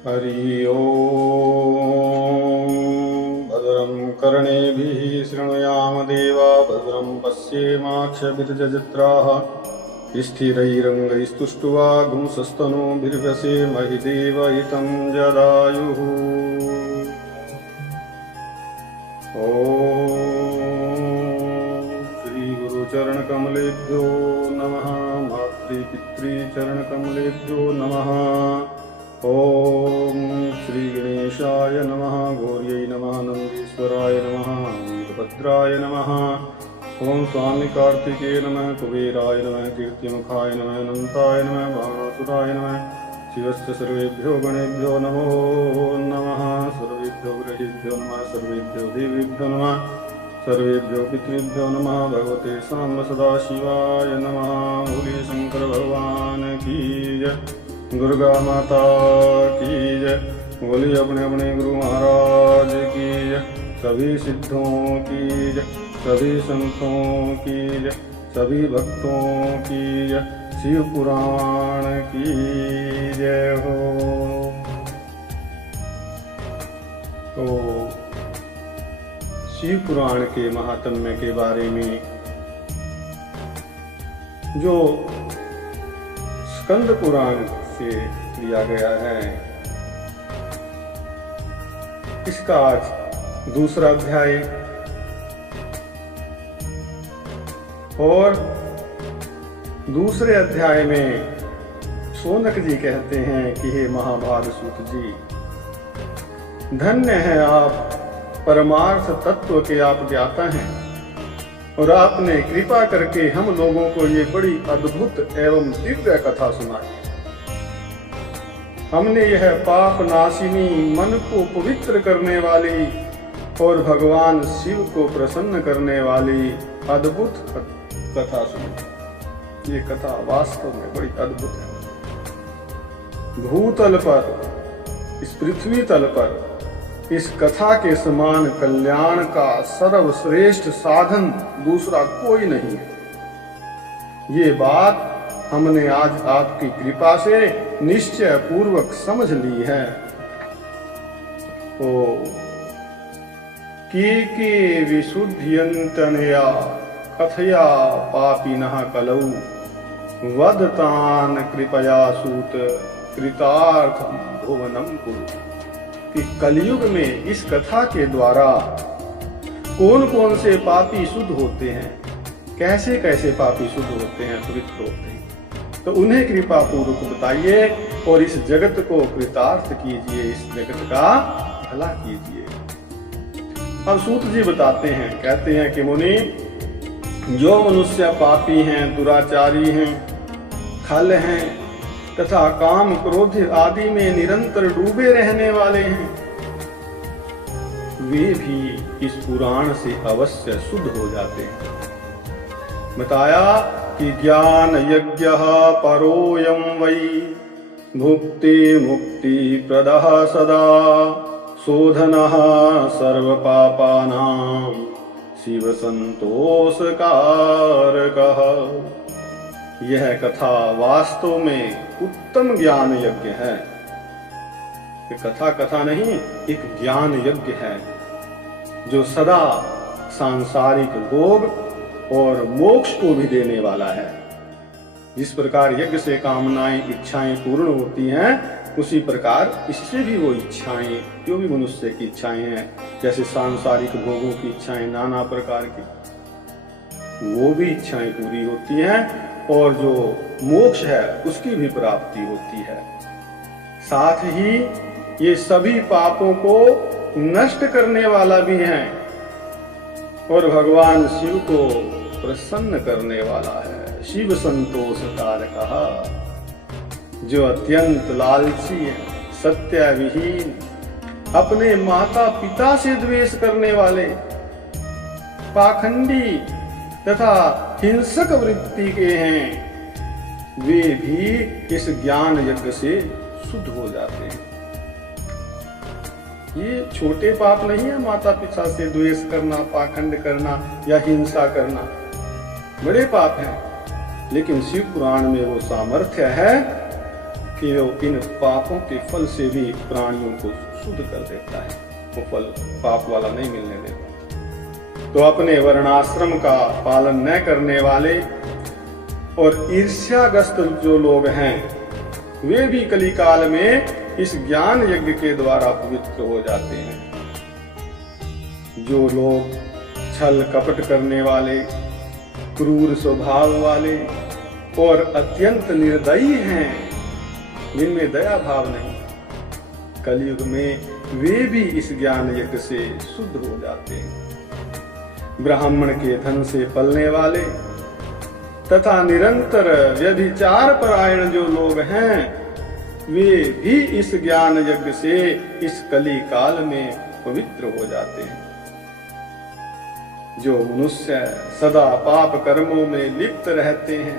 हरि ओम। भद्रं कर्णेभिः शृणुयाम देवा, भद्रं पश्येमाक्षभिर्यजत्राः स्थिरैरङ्गैस्तुष्ट्वागुंसस्तनूभिर्व्यसेमहि देवहितं जदायुः। ॐ श्रीगुरुचरणकमलेभ्यो नमः। मातृपितृचरणकमलेभ्यो नमः। ॐ श्री गणेशाय नमः, गौर्यै नमः, नंदीश्वराय नमः, वीरभद्राय नमः। ॐ स्वामी कार्तिकेय नमः, कुबेराय नमः, कीर्तिमुखाय नमः, अनंताय नमः, बाणासुराय नमः। शिवस्य सर्वेभ्यो गणेभ्यो नमो नमः। सर्वेभ्यो ग्रहेभ्यो नमः, सर्वेभ्यो देवेभ्यो नमः, सर्वेभ्यो पितृभ्यो नमः। भगवते सांब सदाशिवाय नमः। बोलिए शंकर भगवान की जय, दुर्गा माता की जय। बोलिए अपने अपने गुरु महाराज की जय, सभी सिद्धों की जय, सभी संतों की जय, सभी भक्तों की जय। शिव पुराण की जय हो। तो शिव पुराण के महात्म्य के बारे में जो स्कंद पुराण से लिया गया है, इसका आज दूसरा अध्याय। और दूसरे अध्याय में शौनक जी कहते हैं कि हे महाभाग सूत जी, धन्य है आप, परमार्थ तत्व के आप ज्ञाता हैं, और आपने कृपा करके हम लोगों को ये बड़ी अद्भुत एवं दिव्य कथा सुनाई। हमने यह पाप नाशिनी, मन को पवित्र करने वाली और भगवान शिव को प्रसन्न करने वाली अद्भुत कथा सुनी। ये कथा वास्तव में बड़ी अद्भुत है। भूतल पर, इस पृथ्वी तल पर इस कथा के समान कल्याण का सर्वश्रेष्ठ साधन दूसरा कोई नहीं है। ये बात हमने आज आपकी कृपा से निश्चय पूर्वक समझ ली है। ओ के विशुद्ध्यन्तनया कथया पापिनः कलौ, वदतान कृपया सूत कृतार्थं भुवनं कुरु। कि कलयुग में इस कथा के द्वारा कौन कौन से पापी शुद्ध होते हैं, कैसे कैसे पापी शुद्ध होते हैं, पवित्र होते हैं, तो उन्हें कृपा पूर्वक बताइए और इस जगत को कृतार्थ कीजिए, इस जगत का भला कीजिए। अब सूत जी बताते हैं, कहते हैं कि मुनि, जो मनुष्य पापी हैं, दुराचारी हैं, खल हैं तथा काम क्रोध आदि में निरंतर डूबे रहने वाले हैं, वे भी इस पुराण से अवश्य शुद्ध हो जाते हैं। बताया कि ज्ञान यज्ञ परोयम वै, भुक्ति मुक्ति प्रदः सदा, शोधनः सर्व पापानां शिव संतोषकारकः। यह कथा वास्तव में उत्तम ज्ञान यज्ञ है। ये कथा नहीं, एक ज्ञान यज्ञ है जो सदा सांसारिक भोग और मोक्ष को भी देने वाला है। जिस प्रकार यज्ञ से कामनाएं, इच्छाएं पूर्ण होती हैं, उसी प्रकार इससे भी वो इच्छाएं, जो भी मनुष्य की इच्छाएं हैं, जैसे सांसारिक भोगों की इच्छाएं नाना प्रकार की, वो भी इच्छाएं पूरी होती हैं, और जो मोक्ष है उसकी भी प्राप्ति होती है। साथ ही ये सभी पापों को नष्ट करने वाला भी है और भगवान शिव को प्रसन्न करने वाला है। शिव संतोष कारकः, जो अत्यंत लालची है, सत्य विहीन, अपने माता पिता से द्वेष करने वाले, पाखंडी तथा हिंसक वृत्ति के हैं, वे भी इस ज्ञान यज्ञ से शुद्ध हो जाते हैं। ये छोटे पाप नहीं है, माता पिता से द्वेष करना, पाखंड करना या हिंसा करना, बड़े पाप हैं। लेकिन शिव पुराण में वो सामर्थ्य है कि वो इन पापों के फल से भी प्राणियों को शुद्ध कर देता है, वो फल पाप वाला नहीं मिलने देता। तो अपने वर्णाश्रम का पालन न करने वाले और ईर्ष्याग्रस्त जो लोग हैं वे भी कलिकाल में इस ज्ञान यज्ञ के द्वारा पवित्र हो जाते हैं। जो लोग छल कपट करने वाले, क्रूर स्वभाव वाले और अत्यंत निर्दयी हैं, जिनमें दया भाव नहीं, कलयुग में वे भी इस ज्ञान यज्ञ से शुद्ध हो जाते हैं। ब्राह्मण के धन से पलने वाले तथा निरंतर व्यभिचार परायण जो लोग हैं वे भी इस ज्ञान यज्ञ से इस कली काल में पवित्र हो जाते हैं। जो मनुष्य सदा पाप कर्मों में लिप्त रहते हैं,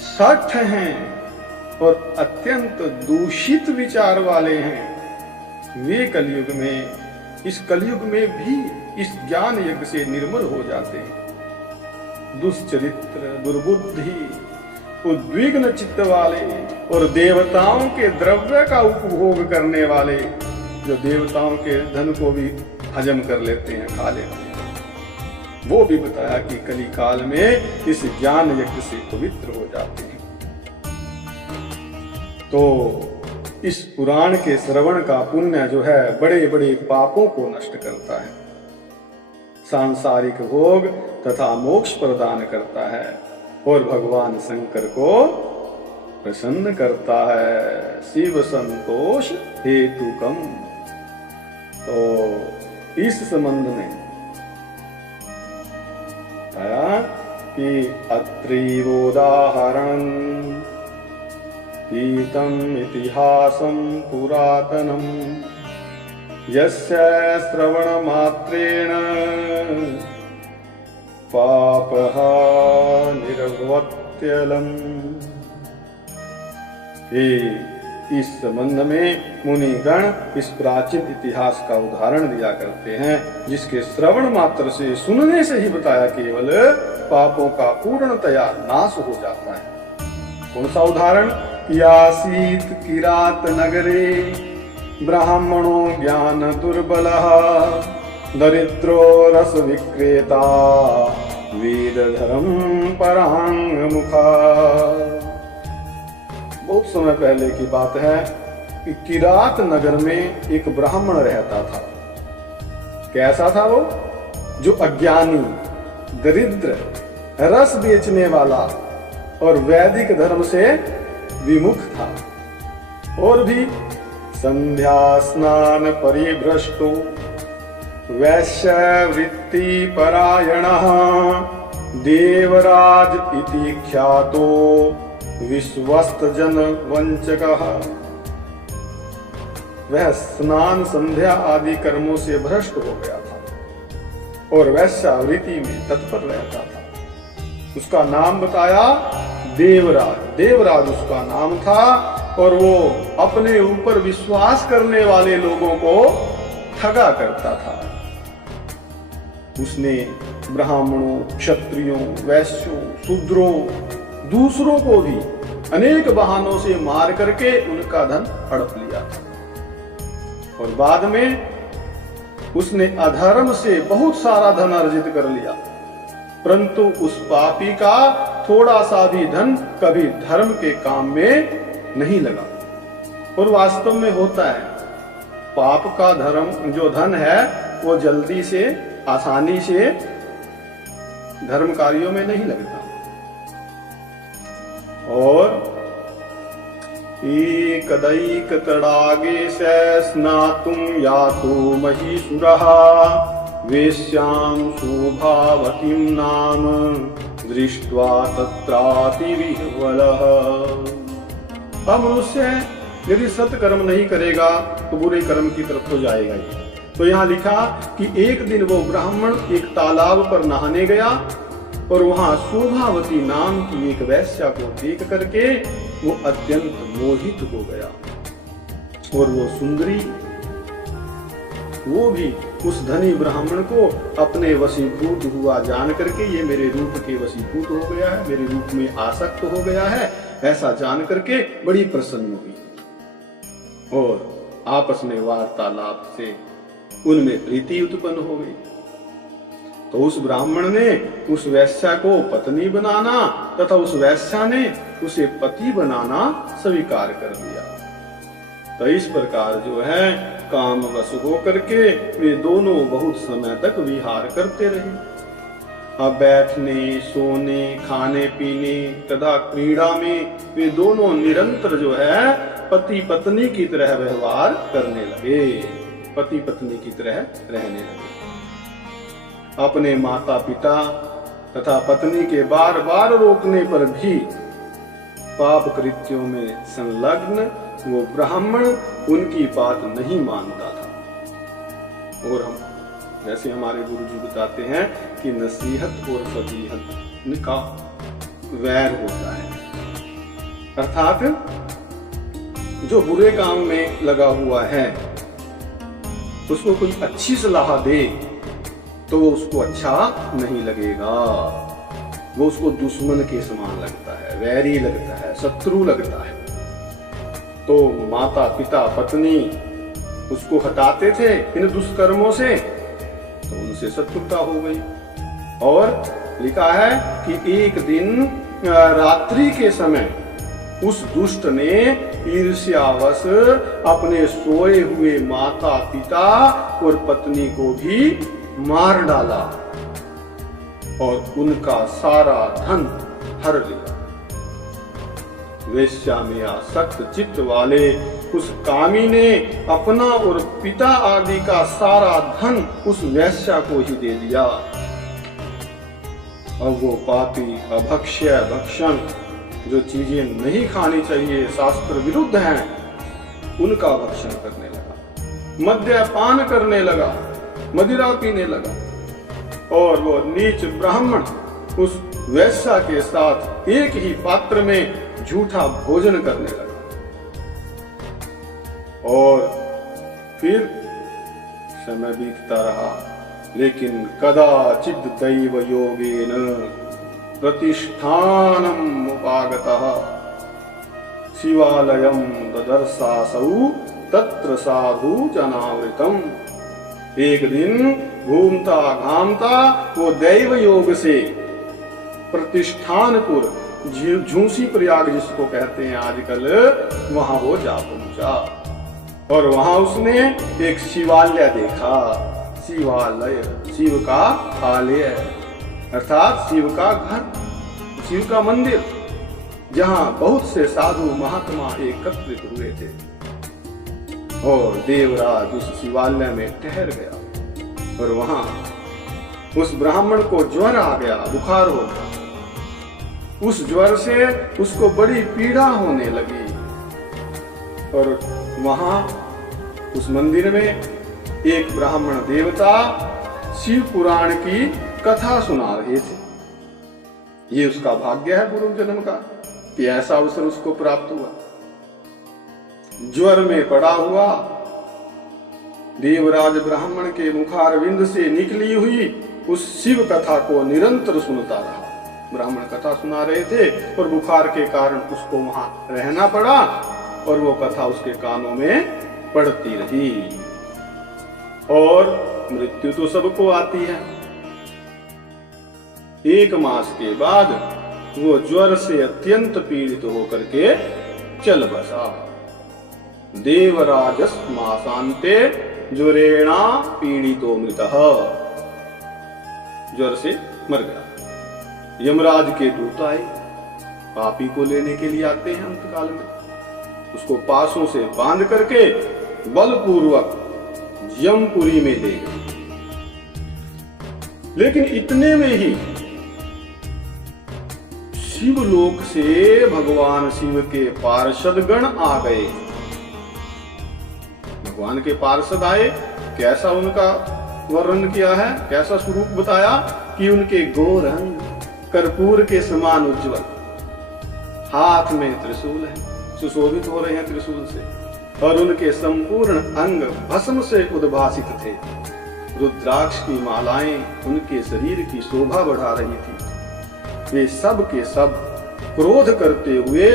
शठ हैं और अत्यंत दूषित विचार वाले हैं, वे कलयुग में, इस कलयुग में भी इस ज्ञान यज्ञ से निर्मल हो जाते हैं। दुष्चरित्र, दुर्बुद्धि, उद्विग्न चित्त वाले और देवताओं के द्रव्य का उपभोग करने वाले, जो देवताओं के धन को भी हजम कर लेते हैं, खा लेते हैं, वो भी बताया कि कली काल में इस ज्ञान यज्ञ से पवित्र हो जाते हैं। तो इस पुराण के श्रवण का पुण्य जो है बड़े बड़े पापों को नष्ट करता है, सांसारिक भोग तथा मोक्ष प्रदान करता है और भगवान शंकर को प्रसन्न करता है। शिव संतोष हेतुकम। तो इस संबंध में बताया कि अत्रीवोदाहरण गीतम इतिहासम पुरातनम यस्य श्रवण मात्रेण पापः निर्वर्त्यलम्। इस संबंध में मुनिगण इस प्राचीन इतिहास का उदाहरण दिया करते हैं, जिसके श्रवण मात्र से, सुनने से ही बताया केवल पापों का पूर्णतया नाश हो जाता है। कौन सा उदाहरण? आसीत किरात नगरे ब्राह्मणो ज्ञान दुर्बलः दरिद्रो रस विक्रेता वेद धर्म परांग मुखा। बहुत समय पहले की बात है कि किरात नगर में एक ब्राह्मण रहता था। कैसा था वो? जो अज्ञानी, दरिद्र, रस बेचने वाला और वैदिक धर्म से विमुख था, और भी संध्या स्नान परिभ्रष्टो वैश्य वृत्ति परायणः देवराज इति ख्यातो विश्वस्त जन वंचकः। वह स्नान संध्या आदि कर्मों से भ्रष्ट हो गया था और वैश्यावृत्ति में तत्पर रहता था। उसका नाम बताया देवराज। देवराज उसका नाम था और वो अपने ऊपर विश्वास करने वाले लोगों को ठगा करता था। उसने ब्राह्मणों, क्षत्रियों, वैश्यों, शूद्रों, दूसरों को भी अनेक बहानों से मार करके उनका धन हड़प लिया था और बाद में उसने अधर्म से बहुत सारा धन अर्जित कर लिया, परंतु उस पापी का थोड़ा सा भी धन कभी धर्म के काम में नहीं लगा। और वास्तव में होता है, पाप का धर्म जो धन है वो जल्दी से, आसानी से धर्म कार्यों में नहीं लगता। और एकदैक तडागे से स्नातुम यातो महीसुरः वेश्यां शोभावतीं नाम दृष्ट्वा तत्रातिविह्वलः। अब मनुष्य यदि सत्कर्म नहीं करेगा तो बुरे कर्म की तरफ तो जाएगा ही। तो यहाँ लिखा कि एक दिन वो ब्राह्मण एक तालाब पर नहाने गया और वहां शोभावती नाम की एक वैश्या को देख करके वो अत्यंत मोहित हो गया। और वो सुंदरी, वो भी उस धनी ब्राह्मण को अपने वशीभूत हुआ जान करके ये मेरे रूप के वशीभूत हो गया है, मेरे रूप में आसक्त हो गया है, ऐसा जान करके बड़ी प्रसन्न हुई और आपस में वार्तालाप से उनमें प्रीति उत्पन्न हो गई। तो उस ब्राह्मण ने उस वैश्या को पत्नी बनाना तथा उस वैश्या ने उसे पति बनाना स्वीकार कर लिया। तो इस प्रकार जो है कामवश होकर के वे दोनों बहुत समय तक विहार करते रहे। अब बैठने, सोने, खाने पीने तथा क्रीड़ा में वे दोनों निरंतर जो है पति पत्नी की तरह व्यवहार करने लगे, पति पत्नी की तरह रहने लगे। अपने माता पिता तथा पत्नी के बार बार रोकने पर भी पाप कृत्यों में संलग्न वो ब्राह्मण उनकी बात नहीं मानता था। और हम जैसे हमारे गुरुजी बताते हैं कि नसीहत और फजीहत इनका वैर होता है, अर्थात जो बुरे काम में लगा हुआ है उसको कोई अच्छी सलाह दे तो वो उसको अच्छा नहीं लगेगा, वो उसको दुश्मन के समान लगता है, वैरी लगता है, शत्रु लगता है। तो माता पिता पत्नी उसको हटाते थे इन दुष्कर्मों से तो उनसे शत्रुता हो गई। और लिखा है कि एक दिन रात्रि के समय उस दुष्ट ने ईर्ष्यावश अपने सोए हुए माता पिता और पत्नी को भी मार डाला और उनका सारा धन हर लिया। वेश्या में आसक्त चित्त वाले उस कामी ने अपना और पिता आदि का सारा धन उस वेश्या को ही दे दिया। अब वो पापी अभक्ष्य भक्षण जो चीजें नहीं खानी चाहिए, शास्त्र विरुद्ध हैं, उनका भक्षण करने लगा, मद्यपान करने लगा, मदिरा पीने लगा और वो नीच ब्राह्मण उस वैश्या के साथ एक ही पात्र में झूठा भोजन करने लगा। और फिर समय बीतता रहा, लेकिन कदाचित् दैव योगेन प्रतिष्ठानम् उपागतः शिवालयं ददर्शासौ तत्र साधु जनावृतम्। एक दिन घूमता घामता वो दैव योग से प्रतिष्ठानपुर, झूसी प्रयाग जिसको कहते हैं आजकल, वहां वो जा पहुंचा और वहां उसने एक शिवालय देखा। शिवालय शिव का आलय अर्थात शिव का घर, शिव का मंदिर, जहां बहुत से साधु महात्मा एकत्रित हुए थे। और देवराज उस शिवालय में ठहर गया और वहां उस ब्राह्मण को ज्वर आ गया, बुखार हो गया। उस ज्वर से उसको बड़ी पीड़ा होने लगी और वहां उस मंदिर में एक ब्राह्मण देवता शिव पुराण की कथा सुना रहे थे। ये उसका भाग्य है पूर्व जन्म का कि ऐसा अवसर उसको प्राप्त हुआ। ज्वर में पड़ा हुआ देवराज ब्राह्मण के मुखारविंद से निकली हुई उस शिव कथा को निरंतर सुनता रहा। ब्राह्मण कथा सुना रहे थे और बुखार के कारण उसको वहां रहना पड़ा और वो कथा उसके कानों में पड़ती रही। और मृत्यु तो सबको आती है। 1 मास के बाद वो ज्वर से अत्यंत पीड़ित होकर के चल बसा। देवराजस्मासान्ते ज्वरेणा पीड़ितो मृतः, ज्वर से मर गया। यमराज के दूत आए, पापी को लेने के लिए आते हैं अंतकाल में। उसको पासों से बांध करके बलपूर्वक यमपुरी में ले गए। लेकिन इतने में ही शिवलोक से भगवान शिव के पार्षद गण आ गए। भगवान के पार्षद आए, कैसा उनका वर्णन किया है, कैसा स्वरूप बताया कि उनके गोर अंग कर्पूर के समान उज्जवल, हाथ में त्रिशूल है, सुशोभित हो रहे हैं त्रिशूल से, और उनके संपूर्ण अंग भस्म से उद्भासित थे। रुद्राक्ष की मालाएं उनके शरीर की शोभा बढ़ा रही थी। वे सब के सब क्रोध करते हुए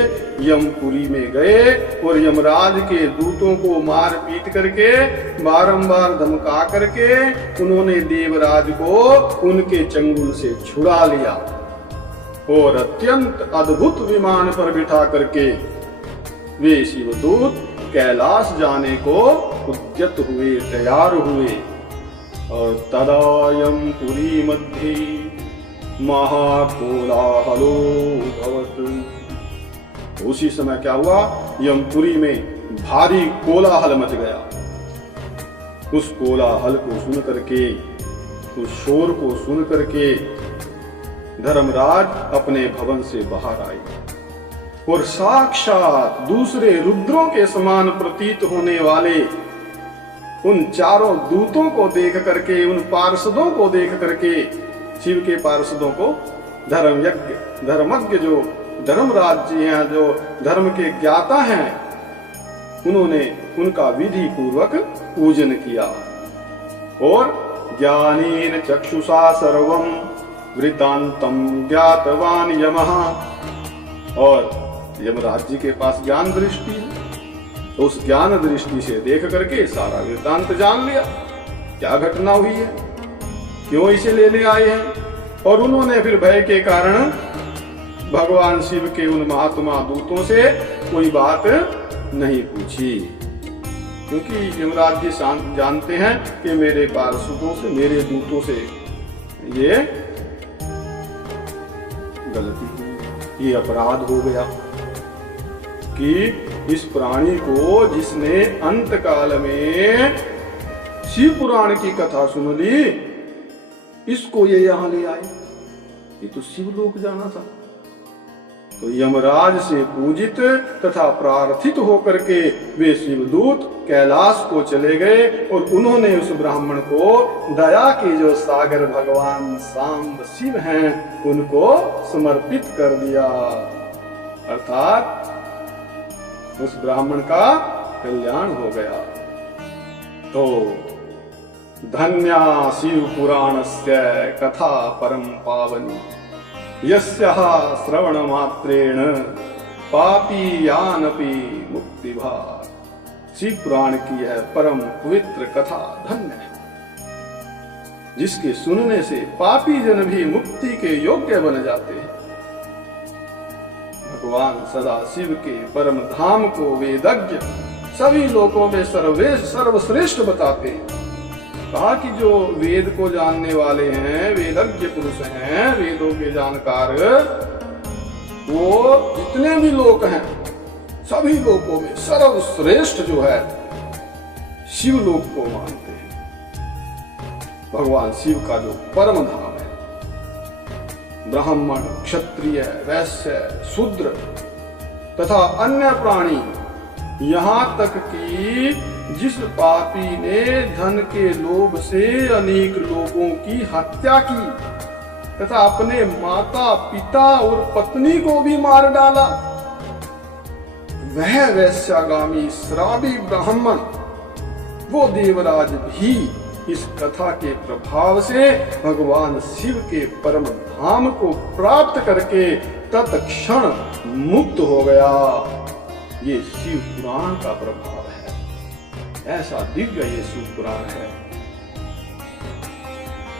यमपुरी में गए और यमराज के दूतों को मार पीट करके बारंबार धमका करके उन्होंने देवराज को उनके चंगुल से छुड़ा लिया और अत्यंत अद्भुत विमान पर बिठा करके वे शिवदूत कैलाश जाने को उद्यत हुए, तैयार हुए। और तदायम पुरी मध्ये महाकोलाहलो भवत्। उसी समय क्या हुआ, यमपुरी में भारी कोलाहल मच गया। उस कोलाहल को सुन करके, उस शोर को सुन करके धर्मराज अपने भवन से बाहर आए और साक्षात दूसरे रुद्रों के समान प्रतीत होने वाले उन चारों दूतों को देख करके, उन पार्षदों को देख करके, शिव के पार्षदों को, धर्मज्ञ जो धर्मराज जी हैं, जो धर्म के ज्ञाता हैं, उन्होंने उनका विधि पूर्वक पूजन किया। और ज्ञानेन चक्षुषा सर्वं वृत्तांतम ज्ञातवान यमः। और यमराज जी के पास ज्ञान दृष्टि है, उस ज्ञान दृष्टि से देख करके सारा वृत्तांत जान लिया, क्या घटना हुई है, क्यों इसे लेने आए हैं। और उन्होंने फिर भय के कारण भगवान शिव के उन महात्मा दूतों से कोई बात नहीं पूछी, क्योंकि यमराज जी जानते हैं कि मेरे पार्षदों से, मेरे दूतों से ये गलती, ये अपराध हो गया कि इस प्राणी को जिसने अंत काल में शिव पुराण की कथा सुन ली, इसको ये यहां ले आए, ये तो शिवलोक जाना था। तो यमराज से पूजित तथा प्रार्थित होकर के वे शिवदूत कैलाश को चले गए और उन्होंने उस ब्राह्मण को दया के जो सागर भगवान सांब शिव हैं उनको समर्पित कर दिया, अर्थात उस ब्राह्मण का कल्याण हो गया। तो धन्या शिव पुराणस्य कथा परम पावनी यस्याः श्रवण मात्रेण पापीयानपि मुक्ति भार। शिव पुराण की यह परम पवित्र कथा धन्य है, जिसके सुनने से पापी जन भी मुक्ति के योग्य बन जाते हैं। भगवान सदा शिव के परम धाम को वेदज्ञ सभी लोगों में सर्वश्रेष्ठ बताते हैं। कहा कि जो वेद को जानने वाले हैं, वेदज्ञ पुरुष हैं, वेदों के जानकार, वो जितने भी लोग हैं सभी लोगों में सर्वश्रेष्ठ जो है शिव लोक को मानते हैं। भगवान शिव का जो परम धाम है, ब्राह्मण, क्षत्रिय, वैश्य, शूद्र तथा अन्य प्राणी, यहाँ तक कि जिस पापी ने धन के लोभ से अनेक लोगों की हत्या की तथा अपने माता पिता और पत्नी को भी मार डाला, वह वैश्यागामी श्रावी ब्राह्मण, वो देवराज भी इस कथा के प्रभाव से भगवान शिव के परम धाम को प्राप्त करके तत्क्षण मुक्त हो गया। ये शिव पुराण का प्रभाव है, ऐसा दिव्य ये शिव पुराण है।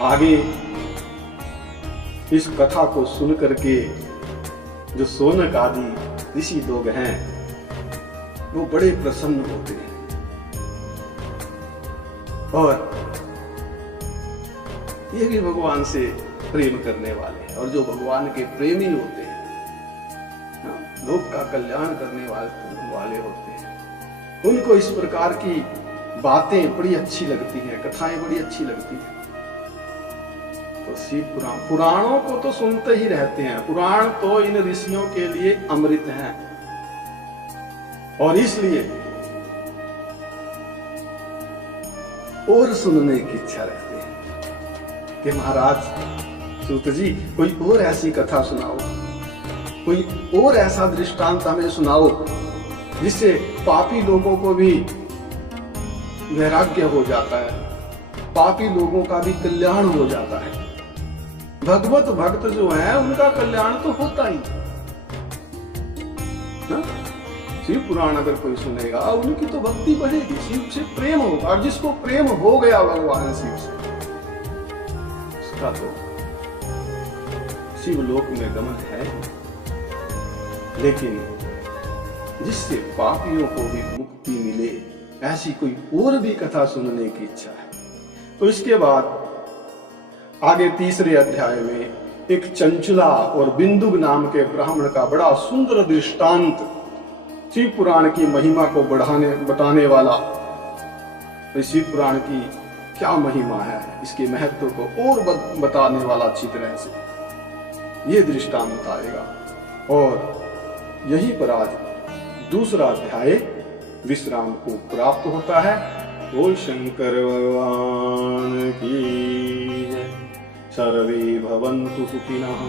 आगे इस कथा को सुन करके जो सोनक आदि ऋषि लोग हैं वो बड़े प्रसन्न होते हैं और ये भी भगवान से प्रेम करने वाले हैं। और जो भगवान के प्रेमी होते हैं, लोक का कल्याण करने वाले होते हैं, उनको इस प्रकार की बातें बड़ी अच्छी लगती हैं, कथाएं बड़ी अच्छी लगती हैं। तो शिव पुराणों को तो सुनते ही रहते हैं। पुराण तो इन ऋषियों के लिए अमृत हैं और इसलिए और सुनने की इच्छा रखते हैं कि महाराज सूत जी कोई और ऐसी कथा सुनाओ, कोई और ऐसा दृष्टांत हमें सुनाओ जिससे पापी लोगों को भी वैराग्य हो जाता है, पापी लोगों का भी कल्याण हो जाता है। भगवत भक्त जो है उनका कल्याण तो होता ही, ना? शिव पुराण अगर कोई सुनेगा उनकी तो भक्ति बढ़ेगी, शिव से प्रेम होगा, और जिसको प्रेम हो गया भगवान शिव से उसका तो शिवलोक में गमन है। लेकिन जिससे पापियों को भी मुक्ति मिले, ऐसी कोई और भी कथा सुनने की इच्छा है। तो इसके बाद आगे तीसरे अध्याय में एक चंचला और बिंदुक नाम के ब्राह्मण का बड़ा सुंदर दृष्टांत, शिव पुराण की महिमा को बताने वाला, शिव पुराण की क्या महिमा है, इसके महत्व को और बताने वाला अच्छी तरह से ये दृष्टांत आएगा। और यहीं पर आज दूसरा अध्याय विश्राम को प्राप्त होता है। बोल शंकर भगवान की जय। सर्वे भवन्तु सुखिनः,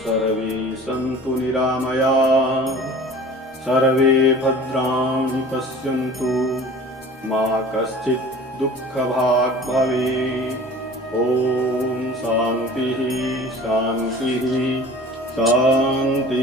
सर्वे सन्तु निरामया, सर्वे भद्राणि पश्यन्तु, मा कश्चित् दुःखभाग् भवेत्। ओम शांति शांति शांति।